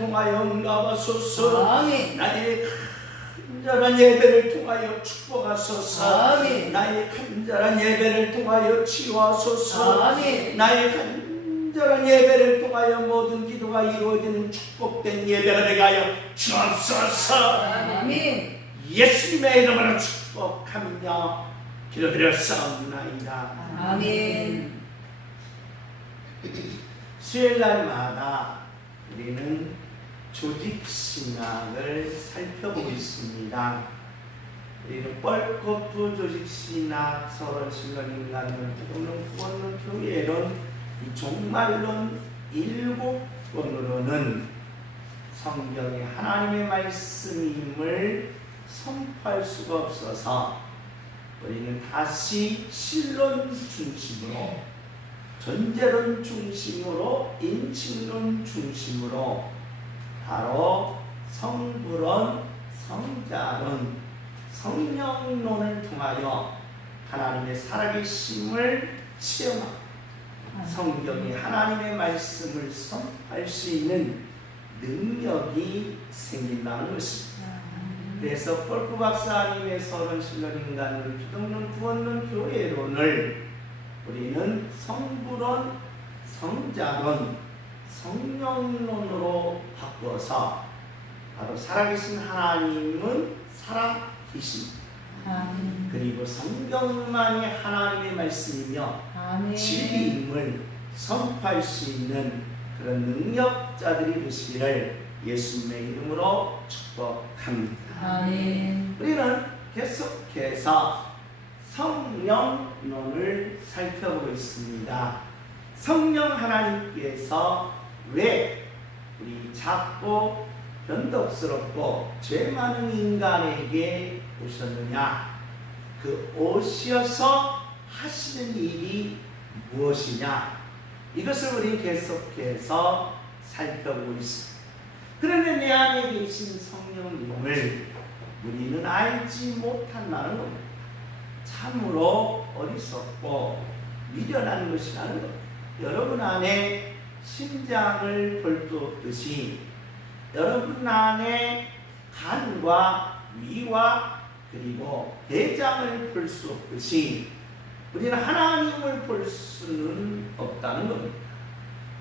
통하여 응답하소서. 아멘. 나의 간절한 예배를 통하여 축복하소서. 아멘. 나의 간절한 예배를 통하여 치유하소서. 아멘. 나의 간절한 예배를 통하여 모든 기도가 이루어지는 축복된 예배가 되게 하여 주옵소서. 아멘. 예수님의 이름으로 축복하며 기도드렸사옵나이다. 아멘. 수요일날마다 우리는 조직신학을 살펴보고 있습니다. 우리는 뻘코프 조직신학, 서론신론인간론, 구원론, 교회론, 이 종말론 7권으로는 성경의 하나님의 말씀임을 선포할 수가 없어서 우리는 다시 신론 중심으로, 존재론 중심으로, 인칭론 중심으로 바로 성부론, 성자론, 성령론을 통하여 하나님의 살아계심을 체험하고 성경이 하나님의 말씀을 선포할 수 있는 능력이 생긴다는 것입니다. 그래서 폴크 박사님의 서론신론인간론, 기독론, 구원론, 교회론을 우리는 성부론, 성자론, 성령론으로 바꿔서 바로 살아계신 하나님은 살아계십니다. 그리고 성경만이 하나님의 말씀이며 진리임을 선포할 수 있는 그런 능력자들이 되시기를 예수님의 이름으로 축복합니다. 아멘. 우리는 계속해서 성령론을 살펴보고 있습니다. 성령 하나님께서 왜 우리 작고 변덕스럽고 죄 많은 인간에게 오셨느냐? 그 오셔서 하시는 일이 무엇이냐? 이것을 우리 계속해서 살펴보고 있습니다. 그런데 내 안에 계신 성령님을 우리는 알지 못한다는 겁니다. 참으로 어리석고 미련한 것이라는 겁니다. 여러분 안에 심장을 볼 수 없듯이 여러분 안에 간과 위와 그리고 대장을 볼 수 없듯이 우리는 하나님을 볼 수는 없다는 겁니다.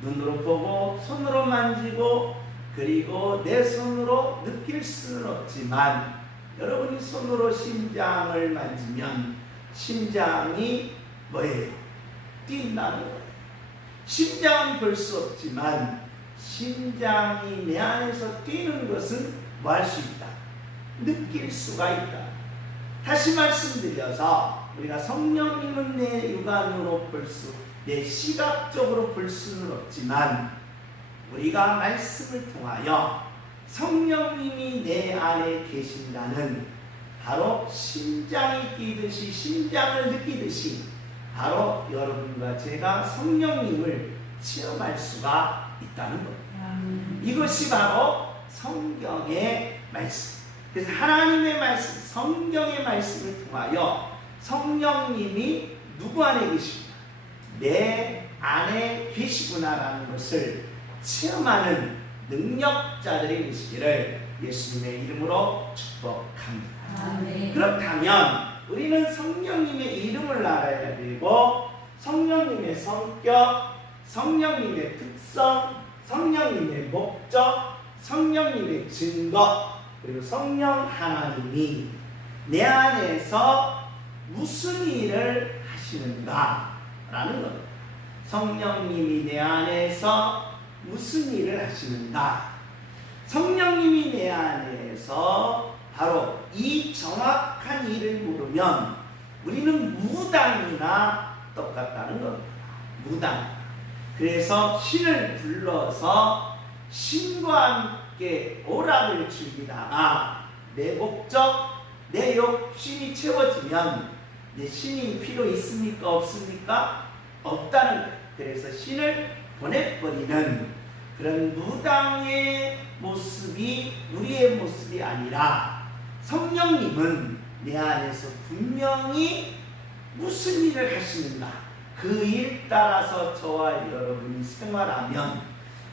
눈으로 보고 손으로 만지고 그리고 내 손으로 느낄 수는 없지만 여러분이 손으로 심장을 만지면 심장이 뭐예요? 뛴다는 거예요. 심장은 볼 수 없지만 심장이 내 안에서 뛰는 것은 뭐 할 수 있다? 느낄 수가 있다. 다시 말씀드려서 우리가 성령님은 내 육안으로 볼 수, 내 시각적으로 볼 수는 없지만 우리가 말씀을 통하여 성령님이 내 안에 계신다는 바로 심장이 뛰듯이 심장을 느끼듯이 바로 여러분과 제가 성령님을 체험할 수가 있다는 것. 이것이 바로 성경의 말씀. 그래서 하나님의 말씀, 성경의 말씀을 통하여 성령님이 누구 안에 계십니까? 내 안에 계시구나라는 것을 체험하는 능력자들이 되시기를 예수님의 이름으로 축복합니다. 아멘. 그렇다면 우리는 성령님의 이름을 알아야 되고 성령님의 성격, 성령님의 특성, 성령님의 목적, 성령님의 증거, 그리고 성령 하나님이 내 안에서 무슨 일을 하시는가라는 겁니다. 성령님이 내 안에서 무슨 일을 하시는가? 성령님이 내 안에서 바로 이 정확한 일을 물으면 우리는 무당이나 똑같다는 겁니다. 무당. 그래서 신을 불러서 신과 함께 오락을 즐기다가 내 목적, 내 욕심이 채워지면 내 신이 필요 있습니까? 없습니까? 없다는 거예요. 그래서 신을 보내버리는 그런 무당의 모습이 우리의 모습이 아니라 성령님은 내 안에서 분명히 무슨 일을 하시는가 그 일 따라서 저와 여러분이 생활하면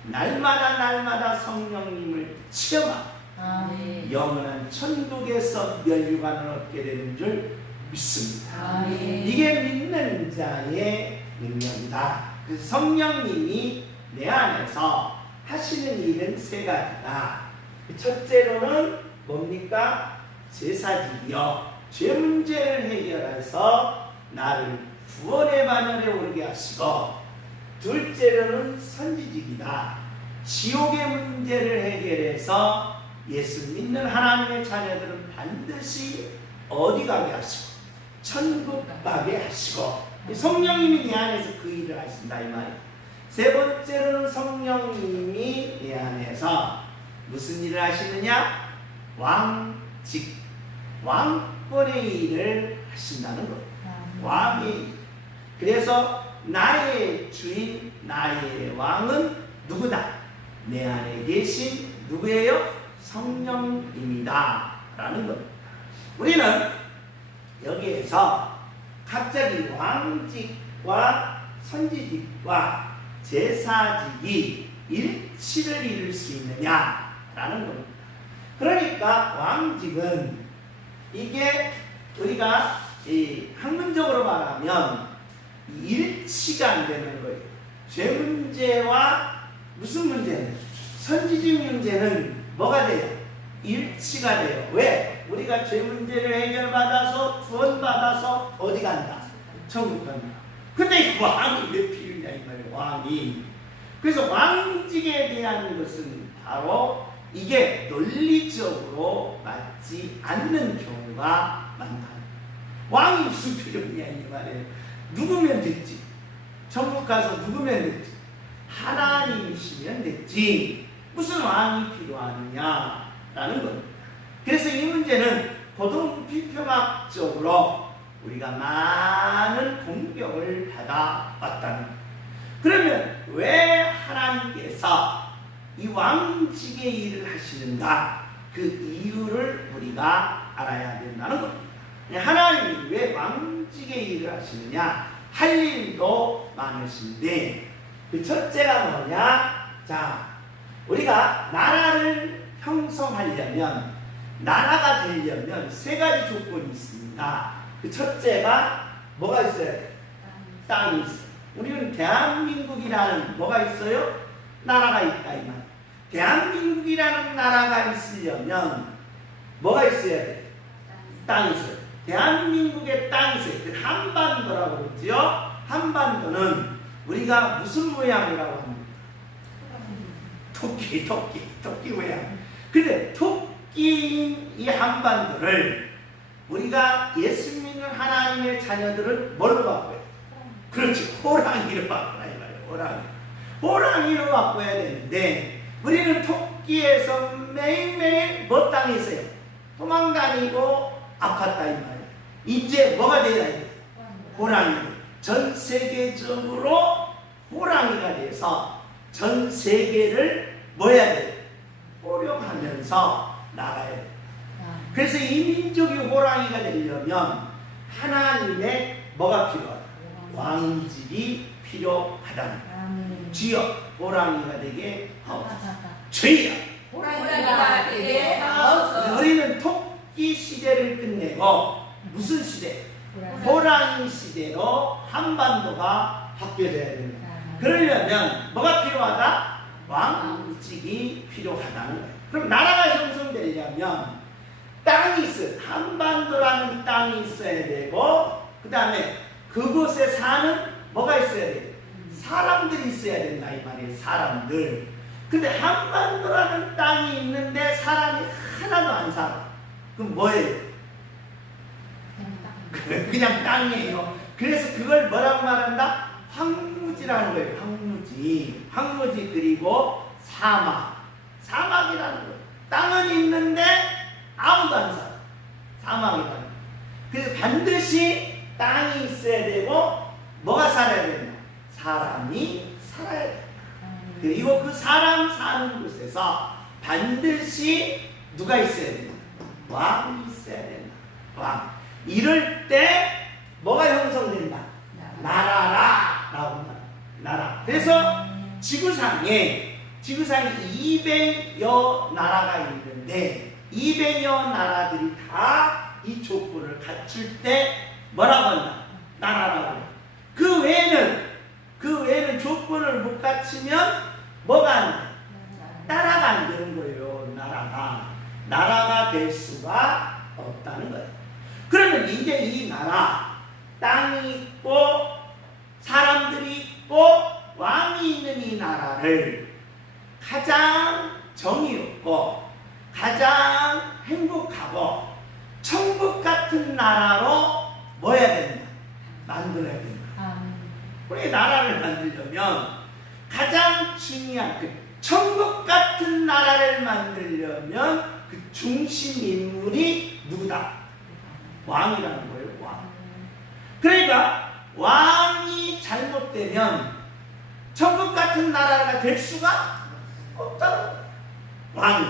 날마다 날마다 성령님을 체험하고 아멘. 영원한 천국에서 면류관을 얻게 되는 줄 믿습니다. 아멘. 이게 믿는 자의 능력이다. 그래서 성령님이 내 안에서 하시는 일은 세 가지다. 첫째로는 뭡니까? 제사지요. 죄 문제를 해결해서 나를 구원의 반열에 오르게 하시고, 둘째로는 선지직이다. 지옥의 문제를 해결해서 예수 믿는 하나님의 자녀들은 반드시 어디 가게 하시고 천국 가게 하시고, 성령님이 내 안에서 그 일을 하신다 이 말이에요. 세 번째로는 성령님이 내 안에서 무슨 일을 하시느냐? 왕직, 왕권의 일을 하신다는 것. 왕의 일. 그래서 나의 주인, 나의 왕은 누구다? 내 안에 계신 누구예요? 성령입니다 라는 겁니다. 우리는 여기에서 갑자기 왕직과 선지직과 제사직이 일치를 이룰 수 있느냐라는 겁니다. 그러니까 왕직은 이게 우리가 학문적으로 말하면 일치가 안 되는 거예요. 죄 문제와 무슨 문제는? 선지직 문제는 뭐가 돼요? 일치가 돼요. 왜? 우리가 죄 문제를 해결받아서 구원받아서 어디 간다? 천국 간다. 근데 이 왕이 왜 필요냐 이 말이에요. 왕이. 그래서 왕직에 대한 것은 바로 이게 논리적으로 맞지 않는 경우가 많다. 왕이 무슨 필요냐 이 말이에요. 누구면 됐지. 천국 가서 누구면 됐지. 하나님이시면 됐지. 무슨 왕이 필요하느냐라는 겁니다. 그래서 이 문제는 고등 비평학적으로 우리가 많은 공격을 받아왔다는 거예요. 그러면 왜 하나님께서 이 왕직의 일을 하시는가? 그 이유를 우리가 알아야 된다는 겁니다. 하나님이 왜 왕직의 일을 하시느냐? 할 일도 많으신데 그 첫째가 뭐냐? 자, 우리가 나라를 형성하려면, 나라가 되려면 세 가지 조건이 있습니다. 그 첫째가 뭐가 있어야 돼요? 땅이 있어요. 우리는 대한민국이라는 뭐가 있어요? 나라가 있다 이 말. 대한민국이라는 나라가 있으려면 뭐가 있어야 돼요? 땅이 있어요. 대한민국의 땅이 있어요. 그 한반도라고 그러죠. 한반도는 우리가 무슨 모양이라고 합니까? 토끼 모양. 근데 토끼인 이 한반도를 우리가 예수 믿는 하나님의 자녀들은 뭘로 바꿔요? 그렇지, 호랑이로 바꿔라 이 말이에요. 호랑이로 바꿔야 되는데 우리는 토끼에서 매일매일 뭐 땅에 있어요? 도망다니고 아팠다 이 말이에요. 이제 뭐가 돼야 돼요? 호랑이. 전 세계적으로 호랑이가 돼서 전 세계를 뭐 해야 돼요? 호령하면서 나가야 돼요. 그래서 이 민족이 호랑이가 되려면 하나님의 뭐가 필요하다? 왕직이 필요하다는 거예요. 주여 호랑이가 되게 하옵소서. 주여 호랑이가 되게 하옵소서. 우리는 토끼 시대를 끝내고 무슨 시대? 호랑이 시대로 한반도가 바뀌어져야 됩니다. 그러려면 뭐가 필요하다? 왕직이 필요하다는 거예요. 그럼 나라가 형성되려면 땅이 있어요. 한반도라는 땅이 있어야 되고, 그 다음에 그곳에 사는 뭐가 있어야 돼요? 사람들이 있어야 된다 이 말이에요. 사람들. 근데 한반도라는 땅이 있는데 사람이 하나도 안 살아. 그럼 뭐예요? 그냥 땅이에요. 그래서 그걸 뭐라고 말한다? 황무지라는 거예요. 황무지 그리고 사막이라는 거예요. 땅은 있는데 아무도 안 살아. 사막이라는 거예요. 그래서 반드시 땅이 있어야 되고 뭐가 살아야 된다? 사람이 살아야 된다. 그리고 그 사람 사는 곳에서 반드시 누가 있어야 된다? 왕이 있어야 된다. 왕. 이럴 때 뭐가 형성된다? 나라라 라고 말합니다. 나라. 그래서 지구상에 지구상에 200여 나라가 있는데 200여 나라들이 다 이 조건을 갖출 때 뭐라고 한다? 나라라고. 그 외에는 조건을 못 갖추면 뭐가 안 돼? 나라가 안 되는 거예요. 나라가 될 수가 없다는 거예요. 그러면 이제 이 나라, 땅이 있고 사람들이 있고 왕이 있는 이 나라를 가장 정의롭고 가장 행복하고 천국 같은 나라로 뭐 해야 된다? 만들어야 된다. 우리 나라를 만들려면 가장 중요한 그 천국 같은 나라를 만들려면 그 중심 인물이 누구다? 왕이라는 거예요. 왕. 그러니까 왕이 잘못되면 천국 같은 나라가 될 수가 없다는 거예요. 왕이.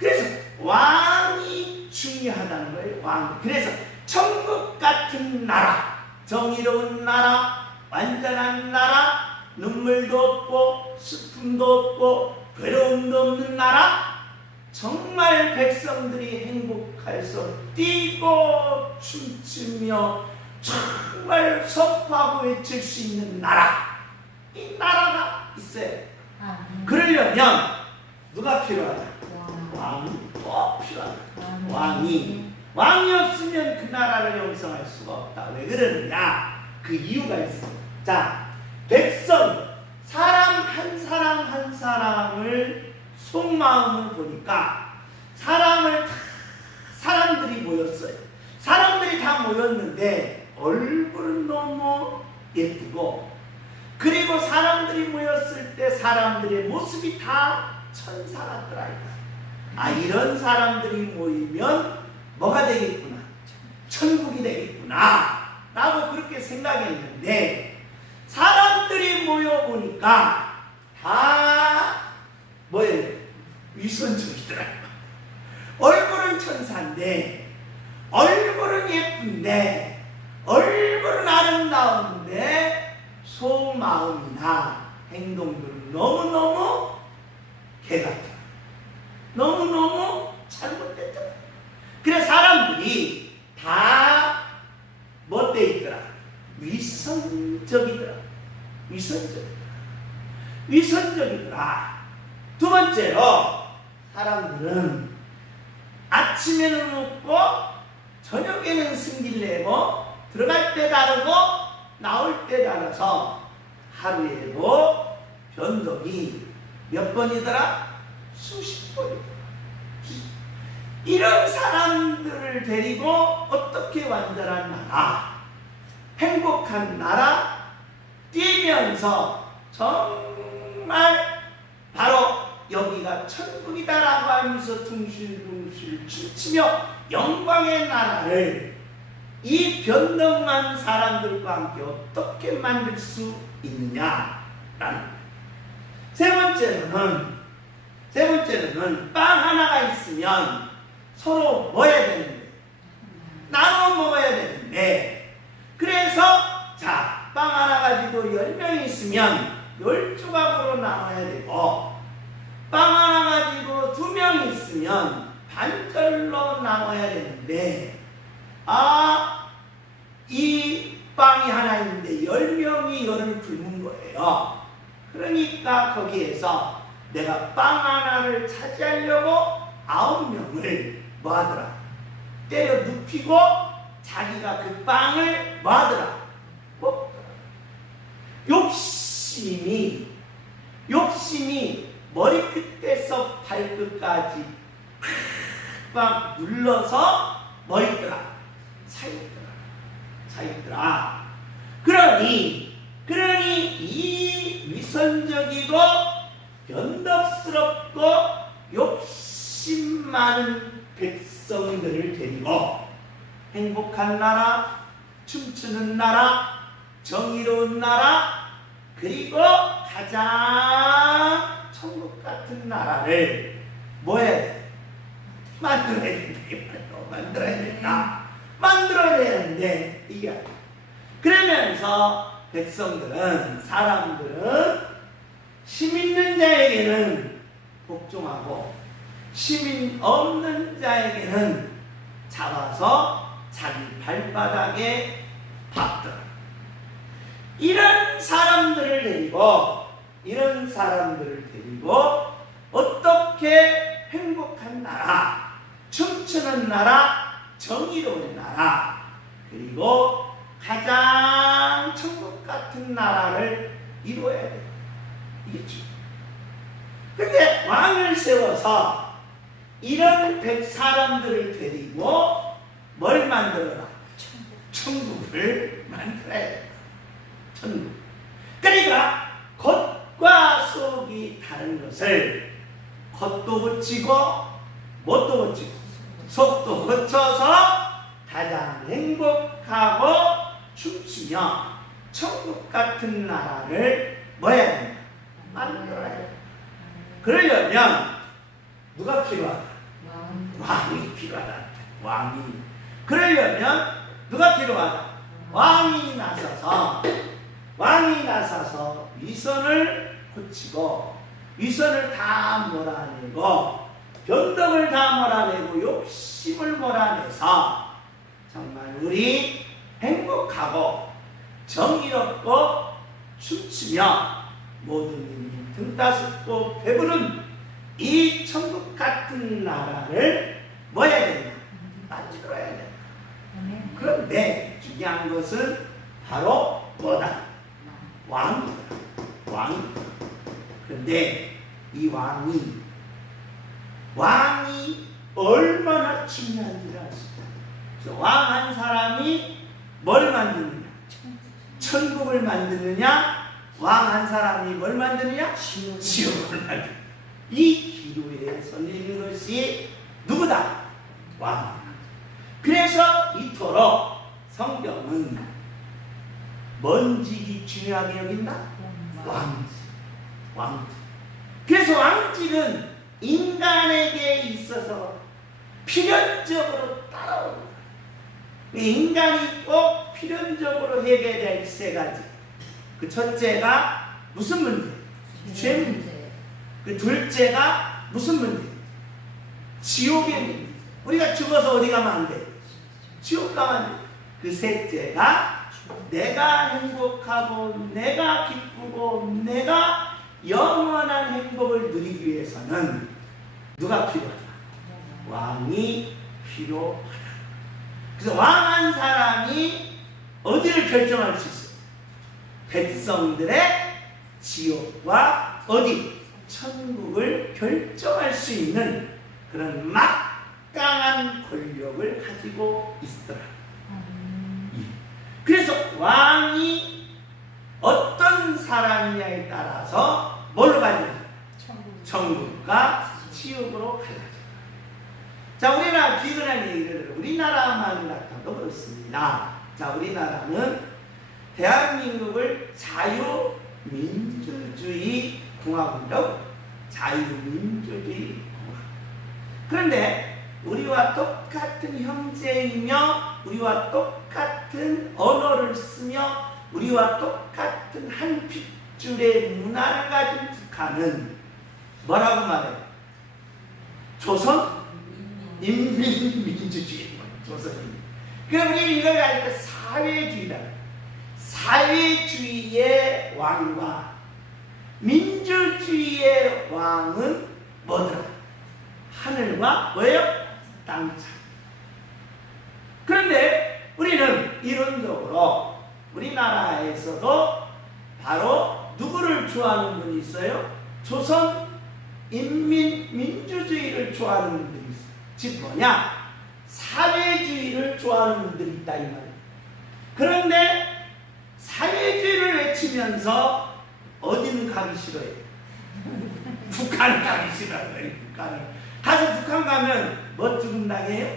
그래서 왕이 중요하다는 거예요. 왕. 그래서 천국 같은 나라, 정의로운 나라, 완전한 나라, 눈물도 없고 슬픔도 없고 괴로움도 없는 나라, 정말 백성들이 행복해서 뛰고 춤추며 정말 선포하고 외칠 수 있는 나라, 이 나라가 있어요. 그러려면 누가 필요하다? 왕이 꼭 필요하다. 왕이 없으면 그 나라를 형성할 수가 없다. 왜 그러느냐? 그 이유가 있어. 자, 백성, 사람 한 사람을 속마음을 보니까 사람들이 모였어요. 사람들이 다 모였는데 얼굴은 너무 예쁘고, 그리고 사람들이 모였을 때 사람들의 모습이 다 천사 같더라. 이런 사람들이 모이면 뭐가 되겠구나? 천국이 되겠구나 라고 그렇게 생각했는데, 사람들이 모여보니까 다 뭐예요? 위선적이더라고요. 얼굴은 천사인데, 얼굴은 예쁜데, 얼굴은 아름다운데 속마음이나 행동들은 너무너무 개 같아. 너무너무 잘못됐더라. 그래서 사람들이 다 뭐 돼 있더라? 위선적이더라. 위선적이더라. 두 번째로, 사람들은 아침에는 웃고 저녁에는 승질내고 들어갈 때 다르고 나올 때 달라서 하루에도 변동이 몇 번이더라? 수십 번이더라. 이런 사람들을 데리고 어떻게 완전한 나라, 행복한 나라 뛰면서 정말 바로 여기가 천국이다라고 하면서 둥실둥실 춤추며 영광의 나라를 이 변덕만 사람들과 함께 어떻게 만들 수 있느냐라는. 세 번째로는 빵 하나가 있으면 서로 먹어야 되는데, 나눠 먹어야 되는데, 그래서 자, 빵 하나 가지고 10명이 있으면 12조각으로 나눠야 되고, 빵 하나 가지고 2명이 있으면 반절로 나눠야 되는데, 이 빵이 하나 있는데 10명이 열을 굶은 거예요. 그러니까 거기에서 내가 빵 하나를 차지하려고 9명을 뭐하더라? 때려 눕히고 자기가 그 빵을 뭐하더라? 먹더라. 욕심이 머리끝에서 발끝까지 막 눌러서 뭐 있더라? 차있더라. 그러니 이 위선적이고 변덕스럽고 욕심 많은 백성들을 데리고 행복한 나라, 춤추는 나라, 정의로운 나라, 그리고 가장 천국 같은 나라를 뭐 해야 돼? 만들어야 되는데 이게 아니야. 그러면서 백성들은, 사람들은 힘 있는 자에게는 복종하고 힘이 없는 자에게는 잡아서 자기 발바닥에 박더라. 이런 사람들을 데리고 어떻게 행복한 나라, 춤추는 나라, 정의로운 나라, 그리고 가장 천국 같은 나라를 이루어야 돼요. 이겠지. 근데 왕을 세워서 이런 사람들을 데리고 뭘 만들어라? 천국을 만들어야 돼요. 천국. 그러니까 겉과 속이 다른 것을 겉도 고치고 못도 고치고 속도 고쳐서 가장 행복하고 춤추며 천국 같은 나라를 뭐 해야 된다? 만들어야 된다. 그러려면 누가 필요하다? 왕이 필요하다. 왕이. 그러려면 누가 필요하다? 왕이 나서서 위선을 고치고 위선을 다 몰아내고 변덕을 다 몰아내고 욕심을 몰아내서 정말 우리 행복하고 정의롭고 춤추며 모든 이등 따숩고 배부른 이 천국 같은 나라를 뭐 해야 된다? 만들어야 된다. 그런데 중요한 것은 바로 뭐다? 왕이다. 그런데 이 왕이 얼마나 중요한지를 아십니까? 왕 한 사람이 뭘 만드느냐? 천국을 만드느냐? 왕 한 사람이 뭘 만드느냐? 지옥을 만드느냐? 이 기로에 설리는 것이 누구다? 왕. 그래서 이토록 성경은 뭔지기 중요하게 여긴다? 왕지. 그래서 왕직은 인간에게 있어서 필연적으로 따라오는 거예요. 인간이 꼭 필연적으로 해결해야 할 세 가지. 그 첫째가 무슨 문제? 죄 문제. 그 둘째가 무슨 문제? 지옥의 문제. 우리가 죽어서 어디 가면 안 돼? 지옥 가면 안 돼. 그 셋째가 내가 행복하고 내가 기쁘고 내가 영원한 행복을 누리기 위해서는 누가 필요하다? 왕이 필요하다. 그래서 왕 한 사람이 어디를 결정할 수 있어요? 백성들의 지옥과 어디? 천국을 결정할 수 있는 그런 막강한 권력을 가지고 있더라. 그래서 왕이 어떤 사람이냐에 따라서 뭘로 가냐? 천국과 지옥으로 갈라져. 자, 우리나라 비근한 얘기를 우리나라만 같아도 그렇습니다. 자, 우리나라는 대한민국을 자유민주주의 공화국이라고. 자유민주주의 공화국. 그런데 우리와 똑같은 형제이며 우리와 똑같은 언어를 쓰며 우리와 똑같은 한 핏줄의 문화를 가진 북한은 뭐라고 말해요? 조선인민민주주의. 조선인민. 그럼 우리 이걸 가지고 사회주의다. 사회주의의 왕과 민주주의의 왕은 뭐더라? 하늘과 뭐예요? 땅 차이. 그런데 우리는 이론적으로 우리나라에서도 바로 누구를 좋아하는 분이 있어요? 조선 인민민주주의를 좋아하는 분들이 있어요. 즉 뭐냐? 사회주의를 좋아하는 분들이 있다 이 말이에요. 그런데 사회주의를 외치면서 어디는 가기 싫어요? 북한을 가기 싫어요. 북한을. 가서 북한 가면 뭐 죽음 당해요?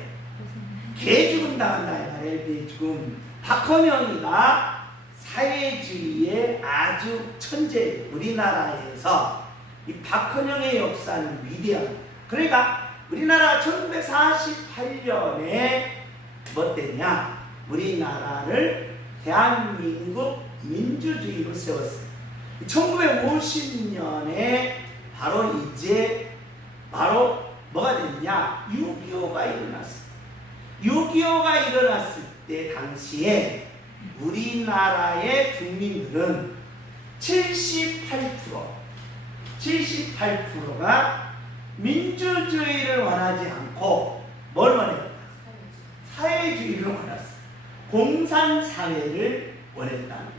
개 죽음 당한다 이 말이에요. 개 죽음. 박헌영이가 사회주의의 아주 천재. 우리나라에서 이 박헌영의 역사는 위대합니다. 그러니까 우리나라가 1948년에 뭐 때냐? 우리나라를 대한민국 민주주의로 세웠어요. 1950년에 바로 뭐가 됐냐? 6.25가 일어났어요. 6.25가 일어났을 때 당시에 우리나라의 국민들은 78%가 민주주의를 원하지 않고 뭘 원해요? 사회주의를 원했어요. 공산사회를 원했다는 거예요.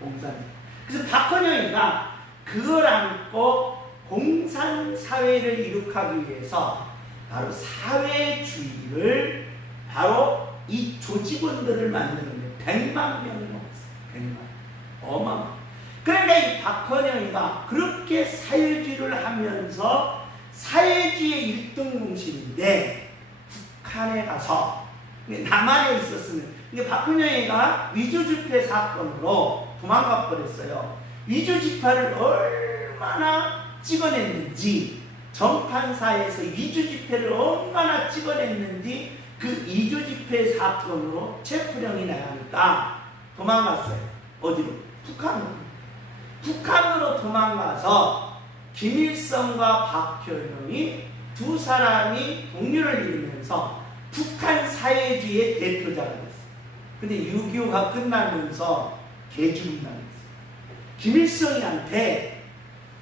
공산사회. 그래서 박헌영이가 그걸 안고 공산사회를 이룩하기 위해서 바로 사회주의를 바로 이 조직원들을 만드는 거예요. 100만 명이 넘었어요. 100만. 어마어마. 그러니까 이 박헌영이가 그렇게 사회주의를 하면서 사회주의의 1등 공신인데 북한에 가서 남한에 있었으면 근데 박헌영이가 위조지폐 사건으로 도망가 버렸어요. 위조지폐를 얼마나 찍어냈는지 정판사에서 위조지폐를 얼마나 찍어냈는지 그 위조지폐 사건으로 체포령이 나가니까 도망갔어요. 어디로? 북한으로 도망가서 김일성과 박현영이 두 사람이 동료를 이루면서 북한 사회주의의 대표자가 됐어요. 근데 6.25가 끝나면서 개죽음 당했어요. 김일성이한테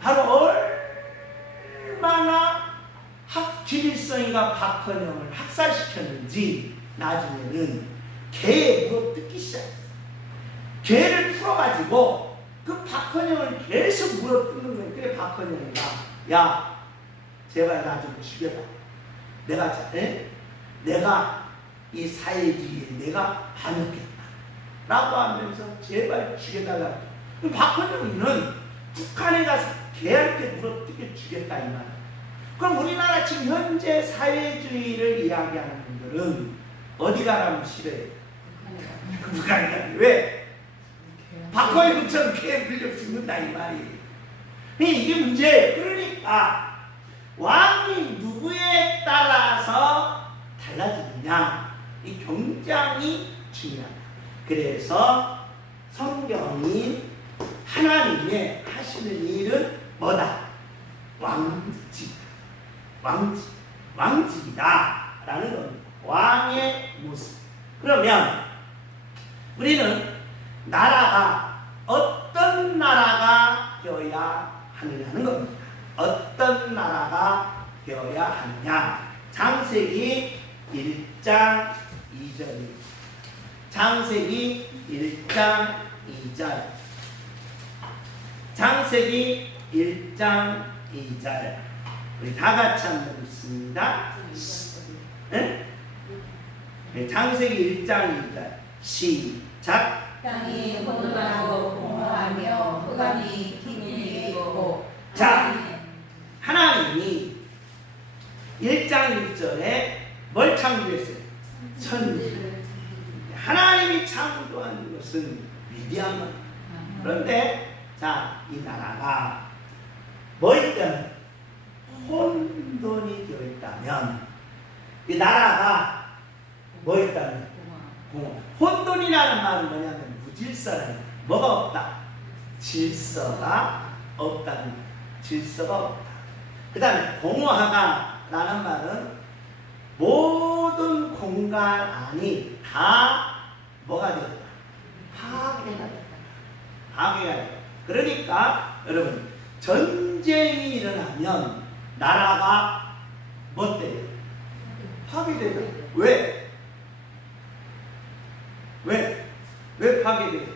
바로 얼마나 김일성이가 박헌영을 학살시켰는지 나중에는 개에 물어뜯기 시작했어요. 개를 풀어가지고 그 박헌영을 계속 물어뜯는 거예요. 그래 박헌영이가 야 제발 나 좀 죽여라. 내가 이 사회주의에 내가 반역했다. 라고 하면서 제발 죽여달라고. 박헌영이는 북한에 가서 개한테 물어뜯겨 죽였다 이 말이야. 그럼 우리나라 지금 현재 사회주의를 이야기하는 분들은 어디 가라면 싫어요? 북한에 가요. 왜? 박헌영처럼 개 불려 죽는다 이 말이에요. 이게 문제예요. 그러니까 왕이 누구에 따라서 달라지느냐 이 굉장히 중요하다. 그래서 성경이 하나님의 하시는 일은 뭐다? 왕직이다 라는 겁니다. 왕의 모습. 그러면 우리는 나라가 어떤 나라가 되어야 하느냐는 겁니다. 어떤 나라가 되어야 하느냐. 창세기 1장 2절입니다. 창세기 1장 2절. 창세기 1장 2절. 우리 다 같이 한번 읽습니다. 네? 네, 창세기 1장 2절. 시작. 땅이 혼돈하고 공허하며 흑암이 깊이 있고. 자, 하나님이 1장 1절에 뭘 창조했어요? 천지. 하나님이 창조한 것은 위대한 것. 그런데 자, 이 나라가 뭐 있다면 혼돈이 되어 있다면 이 나라가 뭐 있다면 혼돈이라는 말은 뭐냐면 무질서라는 뭐가 없다? 질서가 없다는 말. 질서가 없다. 그 다음에 공허하다라는 말은 모든 공간 안이 다 뭐가 되었다? 파괴가 됐다. 파괴가 됐다. 그러니까 여러분 전쟁이 일어나면 나라가 뭐 돼요? 파괴돼요. 왜? 왜 파괴돼요?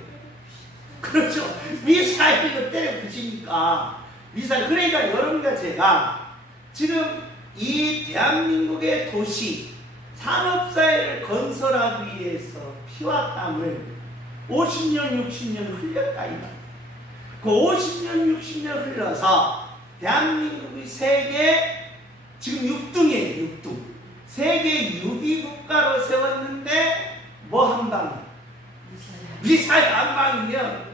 그렇죠. 미사일로 때려 부시니까 미사일. 그러니까 여러분과 제가 지금 이 대한민국의 도시 산업사회를 건설하기 위해서 피와 땀을 50년, 60년 흘렸다 이 말. 그 50년, 60년 흘러서 대한민국이 세계 지금 6등이에요. 6등. 세계 6위 국가로 세웠는데 뭐 한 방이에요? 미사일 한 방이면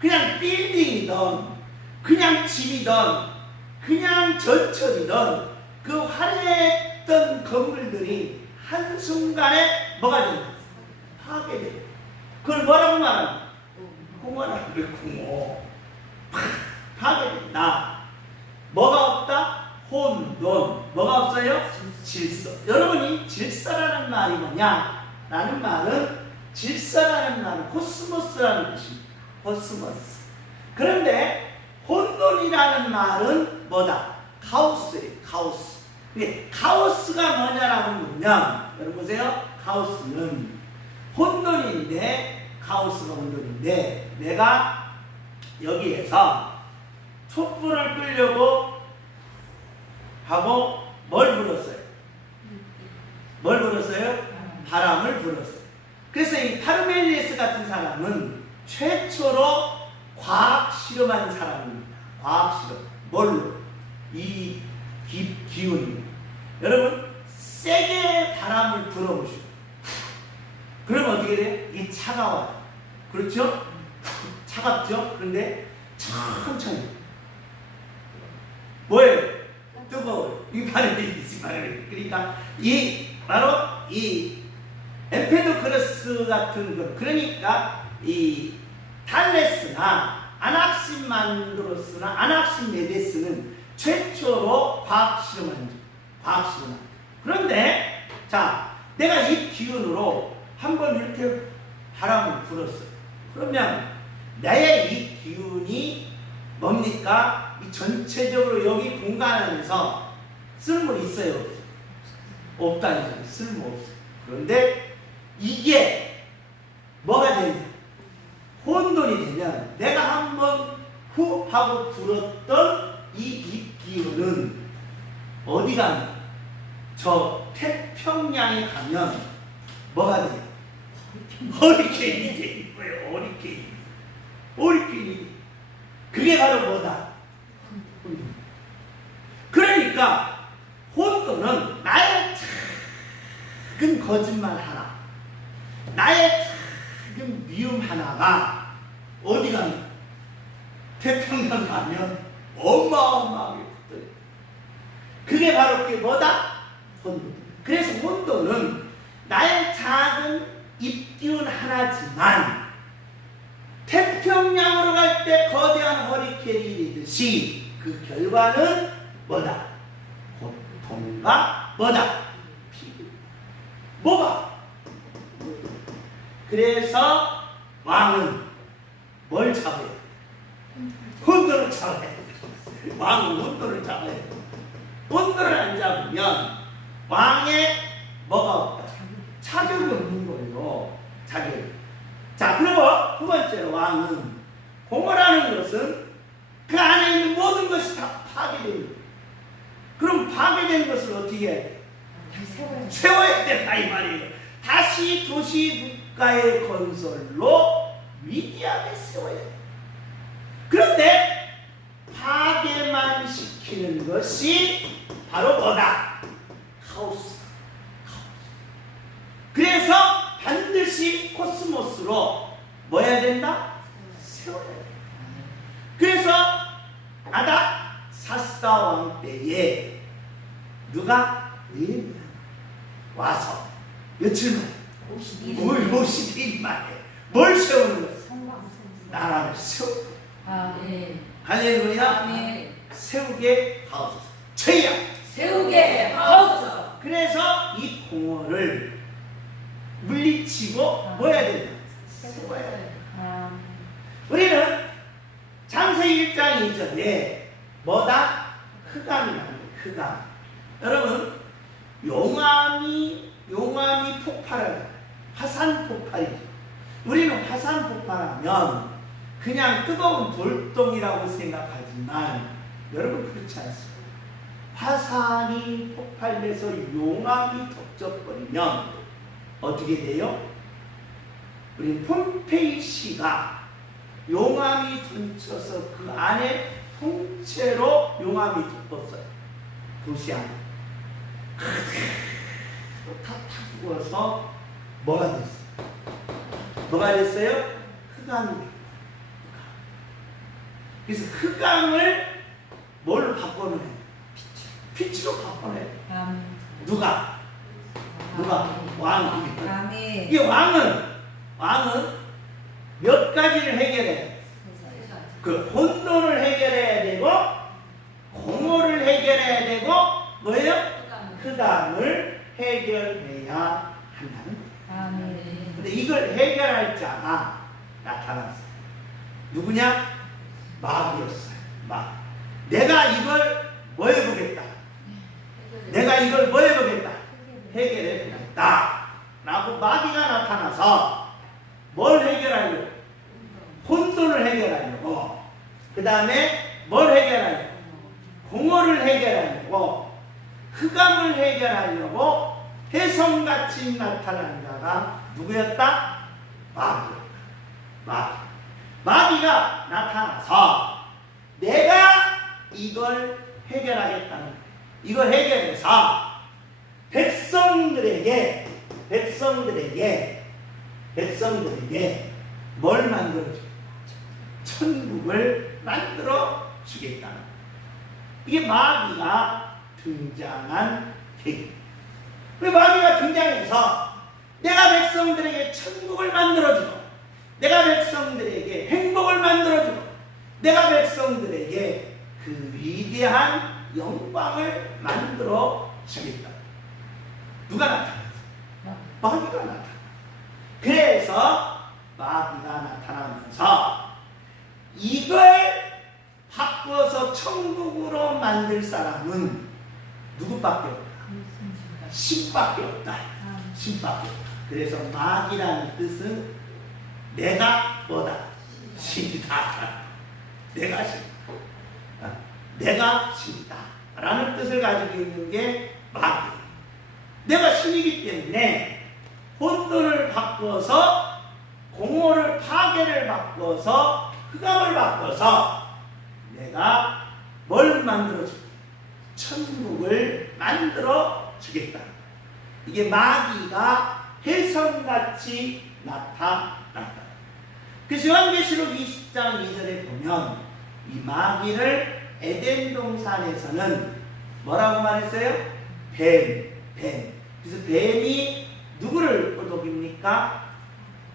그냥 빌딩이든 그냥 집이든 그냥 전철이든 그 화려했던 건물들이 한순간에 뭐가 된다? 파괴돼요. 그걸 뭐라고 말하나? 공허라고 그래. 공허. 파괴된다. 뭐가 없다? 혼돈. 뭐가 없어요? 질서. 여러분이 질서라는 말이 뭐냐? 라는 말은 질서라는 말은 코스모스라는 뜻입니다. 코스모스. 그런데 혼돈이라는 말은 뭐다? 카오스예요. 카오스. 근데 카오스가 뭐냐라고 물으면 여러분 보세요. 카오스는 혼돈인데 카오스가 혼돈인데 내가 여기에서 촛불을 끄려고 하고 뭘 불었어요? 뭘 불었어요? 바람을 불었어요. 그래서 이 파르메니데스 같은 사람은 최초로 과학 실험한 사람입니다. 과학 실험. 뭘로? 이 기운이. 여러분 세게 바람을 불어보시오. 그러면 어떻게 돼? 이 차가워요. 그렇죠? 차갑죠? 그런데 천천히. 뭐예요? 뜨거워요. 이 파르메니데스 말이에요. 그러니까 이 바로 이 엠페도크레스 같은 것. 그러니까 이 탈레스나 아낙시만드로스나 아낙시메데스는 최초로 과학 실험한 과학. 그런데 자, 내가 이 기운으로 한번 이렇게 바람을 불었어요. 그러면 나의 이 기운이 뭡니까? 이 전체적으로 여기 공간 안에서 쓸모 있어요? 없어요? 없다니까요. 쓸모 없어요. 그런데 이게 뭐가 되냐? 혼돈이 되면 내가 한번 후 하고 불었던 이 기운은 어디 가면 저 태평양에 가면 뭐가 돼요? 허리케인이 되는 거예요. 허리케인. 허리케인이. 그게 바로 뭐다? 그러니까 혼돈은 나의 작은 거짓말 하나, 나의 작은 미움 하나가 어디 가면 태평양 가면 어마어마하게 붙어요. 그게 바로 그게 뭐다? 혼돈. 그래서 혼돈은 나의 작은 입기운 하나지만 태평양으로 갈 때 거대한 허리케인이 되듯이 그 결과는 뭐다? 고통과 뭐다? 피부. 뭐가? 그래서 왕은 뭘 잡아야 돼? 혼돈을 잡아야 돼. 왕은 혼돈을 잡아야 돼. 혼돈을 안 잡으면 왕의 뭐가 없다? 자격이 없는 거예요. 자격. 자, 그리고 두 번째로 왕은 공허라는 것은 그 안에 있는 모든 것이 다 파괴되는 거예요. 그럼 파괴된 것을 어떻게 해야 돼? 세워야 된다 이 말이에요. 다시 도시 국가의 건설로 위대하게 세워야 돼. 그런데 파괴만 시키는 것이 바로 뭐다? 카오스. 그래서 반드시 코스모스로 뭐 해야 된다? 세워야 돼. 그래서 아다 사스다 왕 때에 누가 와서 며칠 만에 52일 만에 뭘 세우는 거야? 나라를 세우고. 할렐루야. 세우게 하옵소서. 저희야 세우게 하옵소서. 그래서 이 공허를 물리치고 뭐 해야 된다? 세워야 돼. 우리는 창세기 1장 2절에 뭐다? 흑암이라는 거예요. 흑암. 여러분 용암이 폭발하다. 화산 폭발이죠. 우리는 화산 폭발하면 그냥 뜨거운 돌덩이라고 생각하지만 여러분 그렇지 않습니다. 화산이 폭발돼서 용암이 덮쳐버리면 어떻게 돼요? 우리 폼페이시가 용암이 던져서 그 안에 통째로 용암이 덮었어요. 도시 안에. 다 타구어서 뭐가 됐어요? 뭐가 됐어요? 흑암이 됐어요. 그래서 흑암을 뭘로 바꿔내요? 빛으로 바꿔내요. 누가? 왕이. 이 왕은 몇 가지를 해결해요? 그 혼돈을 해결해야 되고 공허를 해결해야 되고 뭐예요? 흑암을 해결해야 한다는 거예요. 아멘. 근데 이걸 해결할 자가 나타났어요. 누구냐? 마귀였어요. 마귀. 내가 이걸 뭐 해보겠다. 내가 이걸 뭐 해보겠다. 해결해 보겠다. 라고 마귀가 나타나서 뭘 해결하려고? 혼돈을 해결하려고. 그 다음에 뭘 해결하려고? 공허를 해결하려고. 흑암을 해결하려고 혜성같이 나타난 자가 누구였다? 마귀였다. 마귀. 마귀가 나타나서 내가 이걸 해결하겠다는 거예요. 이걸 해결해서 백성들에게 뭘 만들어줘? 천국을 만들어 주겠다는 거예요. 이게 마귀가 등장한 계기. 마귀가 등장해서 내가 백성들에게 천국을 만들어주고 내가 백성들에게 행복을 만들어주고 내가 백성들에게 그 위대한 영광을 만들어 주겠다. 누가 나타났어? 마귀가 나타났어. 그래서 마귀가 나타나면서 이걸 바꿔서 천국으로 만들 사람은 누구밖에 없다? 신밖에 없다. 신밖에 없다. 그래서 마귀라는 뜻은 내가 뭐다? 신이다. 내가 신. 내가 신이다. 라는 뜻을 가지고 있는 게 마귀. 내가 신이기 때문에 혼돈을 바꿔서 공허를 파괴를 바꿔서 흑암을 바꿔서 내가 뭘 만들어 주겠다. 천국을 만들어 주겠다. 이게 마귀가 혜성같이 나타났다. 그래서 요한계시록 20장 2절에 보면 이 마귀를 에덴 동산에서는 뭐라고 말했어요? 뱀. 그래서 뱀이 누구를 꼬독입니까?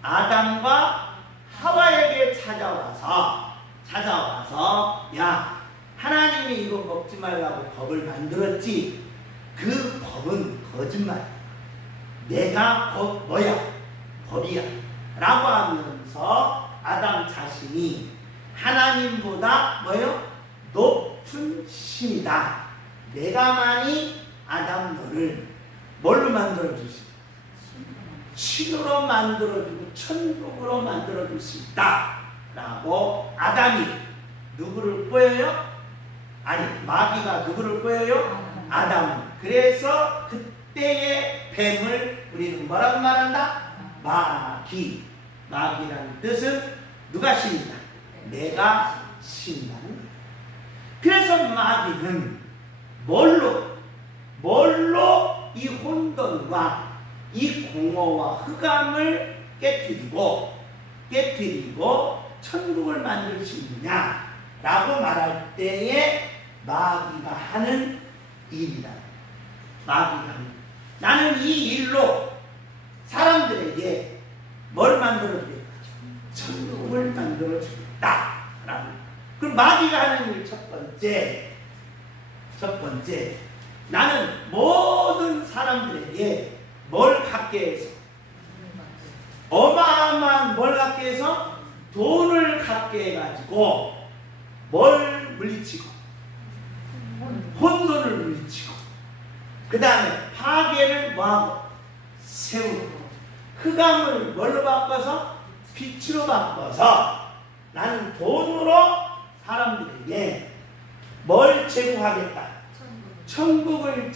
아담과 하와에게 찾아와서 야, 하나님이 이거 먹지 말라고 법을 만들었지. 그 법은 거짓말. 내가 뭐야? 법이야. 라고 하면서 아담 자신이 하나님보다 뭐요? 높은 신이다. 내가만이 아담 너를 뭘로 만들어주시? 신으로 만들어주고 천국으로 만들어줄 수 있다. 라고 아담이 누구를 꼬여요? 아니, 마귀가 누구를 꼬여요? 아담. 그래서 그때의 뱀을 우리는 뭐라고 말한다? 마귀. 마귀라는 뜻은 누가 신이다? 내가 신이라는 거예요. 그래서 마귀는 뭘로 이 혼돈과 이 공허와 흑암을 깨뜨리고 천국을 만들 수 있느냐 라고 말할 때에 마귀가 하는 일이다. 마귀가 하는 일. 나는 이 일로 사람들에게 뭘 만들어주겠다? 천국을 만들어주겠다 라고. 그럼 마귀가 하는 일 첫 번째 나는 모든 사람들에게 뭘 갖게 해서 어마어마한 뭘 갖게 해서 돈을 갖게 해가지고 뭘 물리치고 혼돈을 물리치고 그 다음에 파괴를 뭐하고 세우고 흑암을 뭘로 바꿔서 빛으로 바꿔서 나는 돈으로 사람들에게 뭘 제공하겠다. 천국을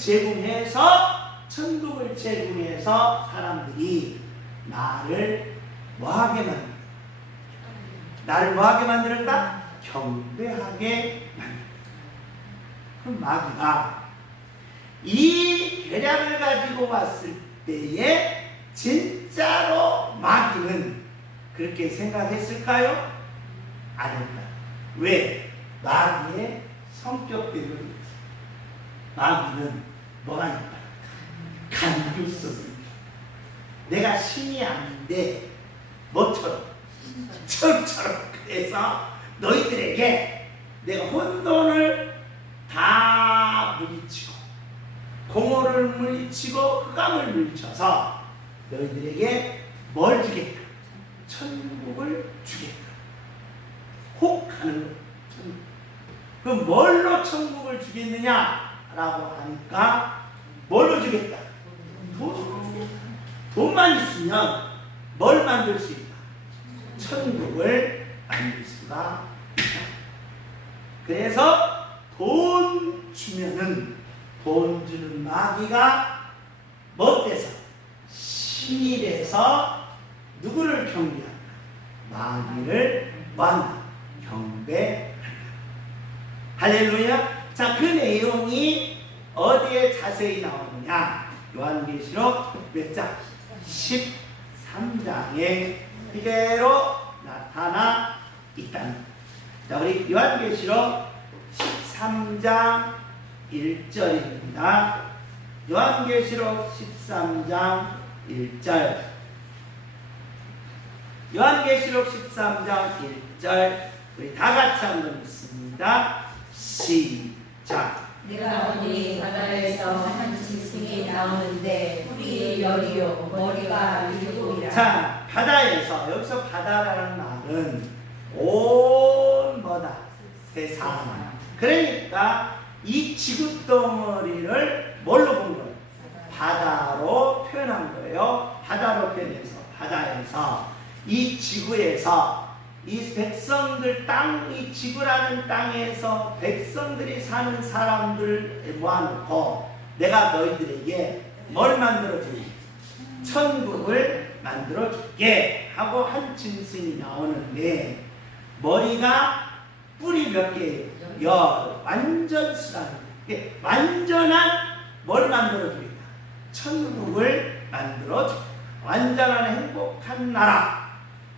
제공해서 사람들이 나를 뭐하게 만든다. 나를 뭐하게 만들었다? 경배하게 만든다. 그럼 마귀가 이 계략을 가지고 왔을 때에 진짜로 마귀는 그렇게 생각했을까요? 아닙니다. 왜? 마귀의 성격 때문에. 마귀는 뭐가 있다? 간교성입니다. 내가 신이 아닌데 뭐처럼? 처럼 그래서 너희들에게 내가 혼돈을 다 물리치고 공허를 물리치고 흑암을 물리쳐서 너희들에게 뭘 주겠다? 천국을 주겠다. 혹 하는 거. 그럼 뭘로 천국을 주겠느냐라고 하니까 뭘로 주겠다? 돈으로 주겠다. 돈만 있으면 뭘 만들 수 있다? 천국을 만들 수가 있다. 그래서 돈 주면은 돈 주는 마귀가 뭐 돼서? 신이 돼서 누구를 경배한다? 마귀를 뭐한다? 경배한다. 할렐루야. 자, 그 내용이 어디에 자세히 나오느냐? 요한계시록 몇 장? 13장에 이대로 나타나 있다. 자, 우리 요한계시록 13장 1절입니다. 요한계시록 13장 1절. 요한계시록 13장 1절. 우리 다 같이 한번 읽습니다. 시작. 내가 보니 바다에서 한 짐승이 나오는데 뿔이 열이요 머리가 일곱이라. 자, 바다에서, 여기서 바다라는 말은 온 뭐다? 세상. 그러니까 이 지구 덩어리를 뭘로 본 거예요? 바다로 표현한 거예요. 바다로 표현해서, 바다에서 이 지구에서 이 백성들 땅, 이 지구라는 땅에서 백성들이 사는 사람들 모아놓고 내가 너희들에게 뭘 만들어줄게? 천국을 만들어줄게 하고 한 짐승이 나오는데 머리가 뿔이 몇 개예요? 열. 완전 수라는 게 완전한 뭘 만들어주겠다? 천국을 만들어주겠다. 완전한 행복한 나라,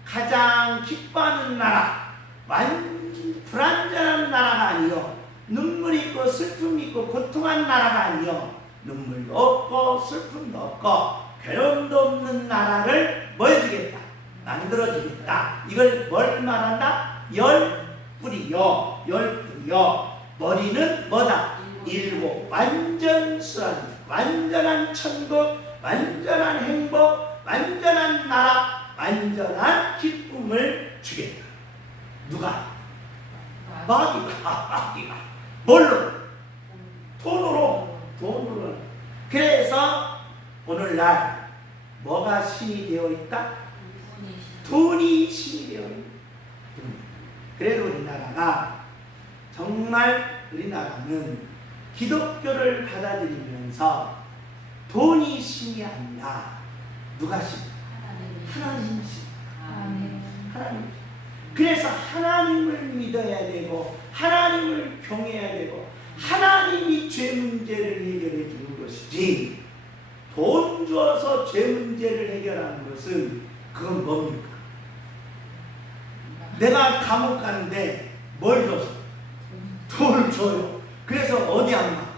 가장 기뻐하는 나라, 불완전한 나라가 아니요, 눈물 있고 슬픔 있고 고통한 나라가 아니요, 눈물도 없고 슬픔도 없고 괴로움도 없는 나라를 뭐 해주겠다? 만들어주겠다. 이걸 뭘 말한다? 열 뿌리요, 열 뿌리요. 머리는 뭐다? 일곱. 완전수한, 완전한 천국, 완전한 행복, 완전한 나라, 완전한 기쁨을 주겠다. 누가? 마귀가. 뭘로? 돈으로. 그래서 오늘날 뭐가 신이 되어 있다? 돈이 신이 되어 있다. 그래도 우리나라가 정말 우리나라는 기독교를 받아들이면서 돈이 신이 아니라 누가 신? 하나님 신. 하나님. 그래서 하나님을 믿어야 되고 하나님을 경외해야 되고 하나님이 죄 문제를 해결해 주는 것이지, 돈 주어서 죄 문제를 해결하는 것은 그건 뭡니까? 내가 감옥 가는데 뭘 줘서? 돈을 줘요. 그래서 어디 안 가?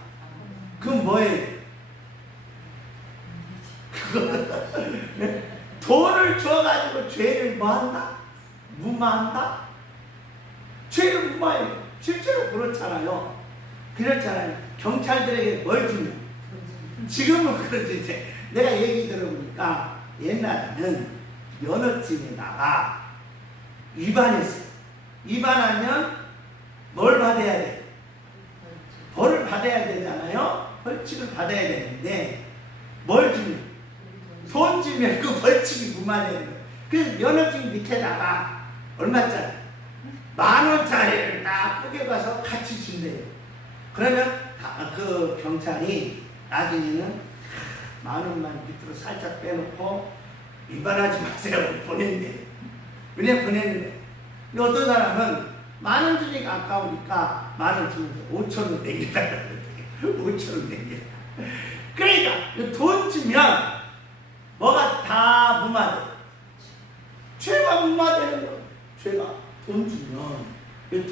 그건 뭐예요? 돈을 줘가지고 죄를 뭐한다? 무마한다? 죄를 무마해요. 실제로 그렇잖아요. 경찰들에게 뭘 주면? 지금은 그렇지. 이제 내가 얘기 들어보니까 옛날에는 면허증에다가 위반했어요. 위반하면 뭘 받아야 돼? 벌을 받아야 되잖아요. 벌칙을 받아야 되는데 뭘 주면? 돈 주면 그 벌칙이 무마되는 거예요. 그래서 면허증 밑에다가 얼마짜리? 10,000원짜리를 딱 뿌겨가서 같이 준대요. 그러면 그 경찰이 나중에는 10,000원만 밑으로 살짝 빼놓고 위반하지 마세요 보냈네. 왜 보냈는데? 어떤 사람은 10,000원 주니까 아까우니까 10,000원 주면서 5,000원 내겠다. 5,000원 내겠다. 그러니까 돈 주면 뭐가 다 무마돼? 죄가 무마되는 거예요. 죄가. 돈 주면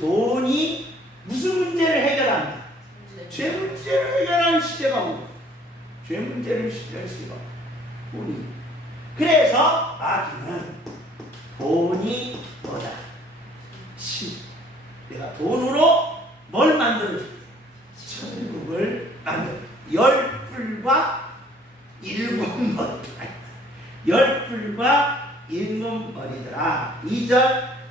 돈이 무슨 문제를 해결한다? 죄 문제를 해결하는 시대가 온 거예요. 죄 문제를 해결할 시대가 돈이. 그래서 마귀는 돈이 뭐다? 신. 내가 돈으로 뭘 만들어줄게? 천국을 만들어. 10풀과 7머리더라. 10풀과 7머리더라.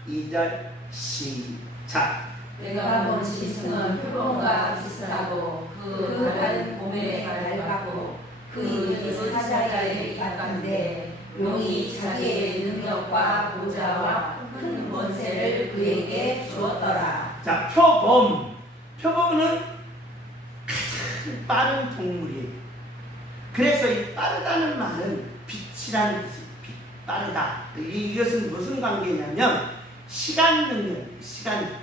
2절 시작. 내가 본 짐승은 표범과 비슷하고 그 발은 곰에 밟았고 그 입은 사자의 입 같은데 용이 자기의 능력과 보좌와 큰 권세를 그에게 주었더라. 자, 표범. 표범은 가장 빠른 동물이에요. 그래서 이 빠르다는 말은 빛이라는 뜻이 빠르다. 이것은 무슨 관계냐면 시간 능력, 시간.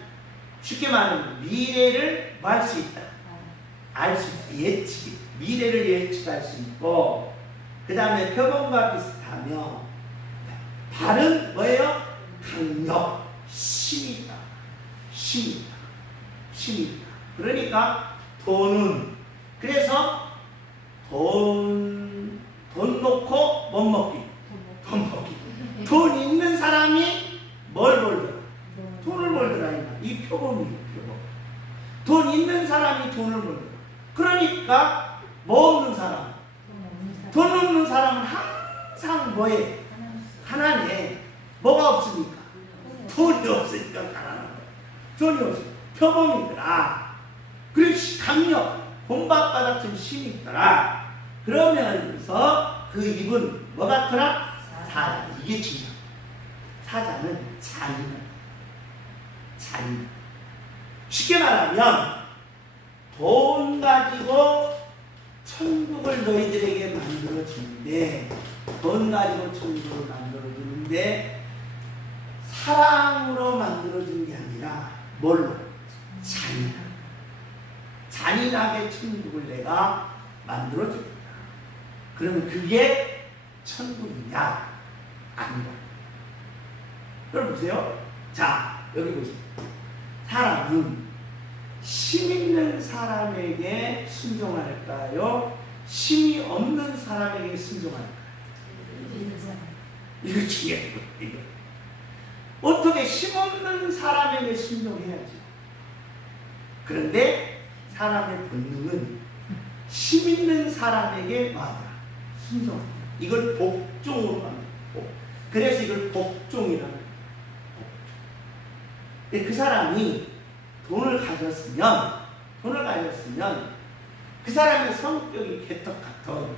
쉽게 말하면 미래를 뭐 할 수 있다. 알 수 있다. 예측. 미래를 예측할 수 있고, 그 다음에 표범과 비슷하며 발은 뭐예요? 강력, 힘이 있다. 힘이 있다. 힘이 있다. 그러니까 돈은, 그래서 돈 놓고 못 먹기. 돈 먹기. 돈 있는 사람이 뭘 벌더라? 돈을 벌더라. 이 표범이에요. 표범. 돈 있는 사람이 돈을 벌더라. 그러니까 뭐 없는 사람? 돈 없는 사람은 항상 뭐해? 가난해. 뭐가 없으니까? 돈이 없으니까 가난한 거야. 돈이 없으니까 표범이더라. 그리고 강력, 곰밥바닥처럼 힘이 있더라. 그러면서 그 입은 뭐 같더라? 사자. 이게 중요해. 사자는 잔인한. 잔인. 쉽게 말하면 돈 가지고 천국을 너희들에게 만들어 주는데, 돈 가지고 천국을 만들어 주는데 사랑으로 만들어 준 게 아니라 뭘로? 잔인하게 천국을 내가 만들어 주겠다. 그러면 그게 천국이냐? 아니다. 그럼 보세요. 자, 여기 보세요. 사람은 힘 있는 사람에게 순종할까요? 힘이 없는 사람에게 순종할까요? 이거 중요해요. 이거. 어떻게 힘 없는 사람에게 순종해야지. 그런데 사람의 본능은 힘 있는 사람에게 맞아. 순종. 이걸 복종으로 합니다. 그래서 이걸 복종이라는 거예요. 그 사람이 돈을 가졌으면 그 사람의 성격이 개떡 같던,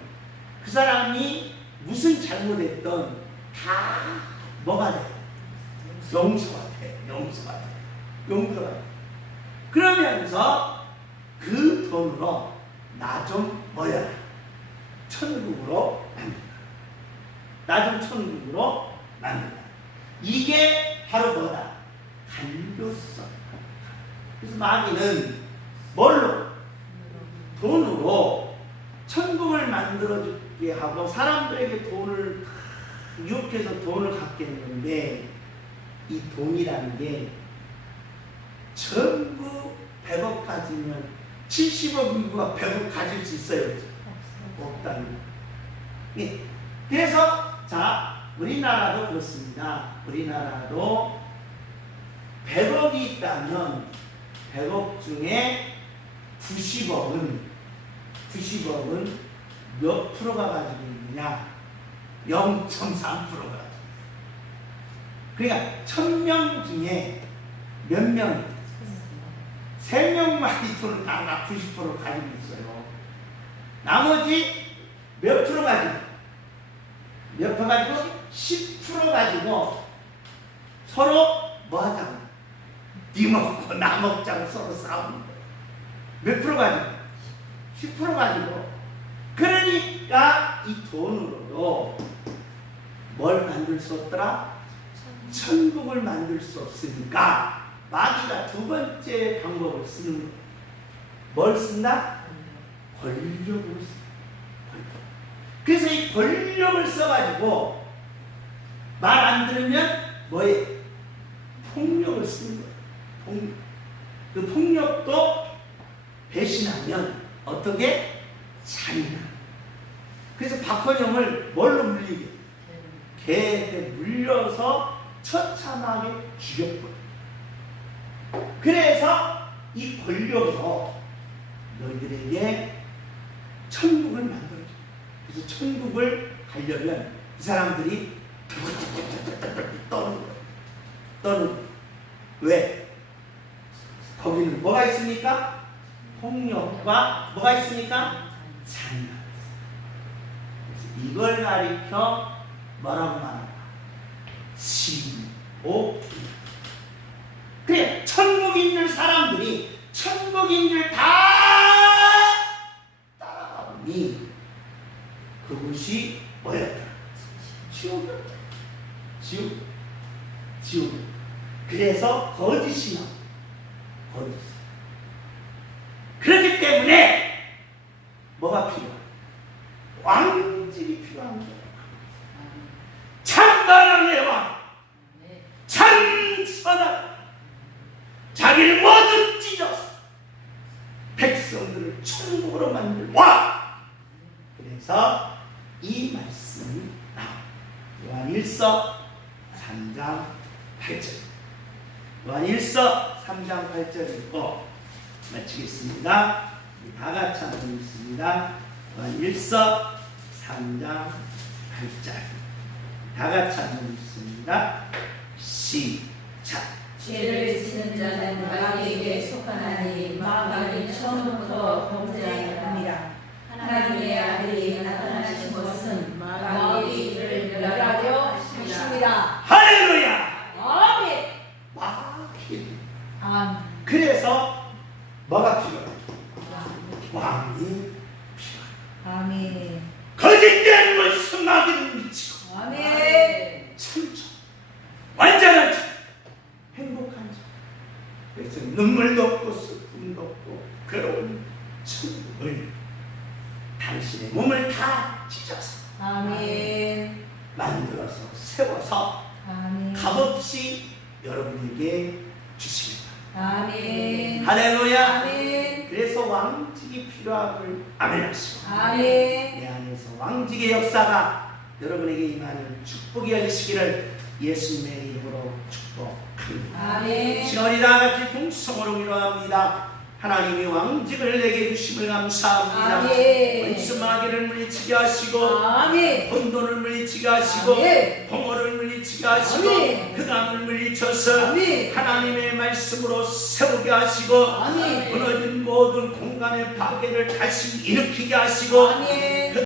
그 사람이 무슨 잘못했던 다 뭐가 돼? 용서가 돼. 그러면서 그 돈으로 나 좀 뭐야? 천국으로 만든다. 나 좀 천국으로 만든다. 이게 바로 뭐다? 간교성. 그래서 마귀는 뭘로? 돈으로 천국을 만들어주게 하고 사람들에게 돈을 유혹해서 돈을 갖게 했는데, 이 돈이라는 게 전부 100억 가지면 70억 인구가 100억 가질 수 있어요? 없다는 거예요. 예. 그래서 자, 우리나라도 그렇습니다. 우리나라도 100억이 있다면 100억 중에 90억은 몇 프로가 가지고 있느냐? 0.3%가 가지고 있어요. 그러니까 1000명 중에 몇 명? 3명만 이 돈을 다 90% 가지고 있어요. 나머지 몇 프로 가지고? 몇 프로 가지고? 10% 가지고 서로 뭐 하자고? 네 먹고 나 먹자고 서로 싸우는 거예요. 몇 프로 가지고? 10% 가지고. 그러니까 이 돈으로도 뭘 만들 수 없더라? 천국을 만들 수 없으니까 마귀가 두 번째 방법을 쓰는 거예요. 뭘 쓴다? 권력을 쓴다. 그래서 이 권력을 써가지고 말 안 들으면 뭐해? 폭력을 쓰는 거예요. 폭력. 그 폭력도 배신하면 어떻게? 잔인한. 그래서 박헌영을 뭘로 물리게? 개에 물려서 처참하게 죽였거든요. 그래서 이 권력으로 너희들에게 천국을 만들어줘. 그래서 천국을 가려면 이 사람들이 떠는 거예요. 떠는 거예요. 왜? 거기는 뭐가 있습니까? 폭력과 뭐가 있습니까? 잔인함. 이걸 가리켜 뭐라고 말하나? 진오. 그래, 천국인 줄 사람들이 천국인 줄 다 따라가니 그것이 뭐였다? 지옥이었다. 지옥. 그래서 거짓이 나와. 거짓. 그렇기 때문에 뭐가 필요해? 왕직이 필요한 거야. 참나라의 왕, 참선한 자기를 모두 찢어서 백성들을 천국으로 만들 왕. 그래서 이 말씀이 나와. 요한 3장 8절. 요한 3장 8절 읽고 마치겠습니다. 다 같이 한번 읽습니다. 요한 3장 8절. 다 같이 한번 읽습니다. 시작. 죄를 지는 자는 마귀에게 속하나니 마귀는 처음부터 범죄하느니라. 하나님의 아들이 나타나신 것은 마귀를 멸하려 하심이라. 할렐루야. 아멘. 마귀. 아멘. 그래서 뭐가 필요해? 왕이 필요해. 아멘. 거짓된 것이 마귀를 미치고 아멘. 천천 완전한 천 행복한 천. 그래서 눈물도 없고 슬픔도 없고 괴로운 천국을 당신의 몸을 다 찢어서 아멘. 만들어서 세워서 아멘. 값없이 여러분에게 주십니다. 아멘. 할렐루야. 아멘. 그래서 왕직이 필요함을 아멘하시고 아멘. 내 안에서 왕직의 역사가 여러분에게 임하는 축복이 열리시기를 예수님의 이름으로 축복합니다. 아멘. 시간이 다 같이 동성으로 기도합니다. 하나님이 왕직을 내게 주심을 감사합니다. 아멘. 원수 마귀를 물리치게 하시고 아멘. 혼돈을 물리치게 하시고 아멘. 공허를 물리치게 하시고 아멘. 흑암을 물리쳐서 아멘. 하나님의 말씀으로 세우게 하시고 아멘. 무너진 모든 공간의 파괴를 다시 일으키게 하시고 아멘.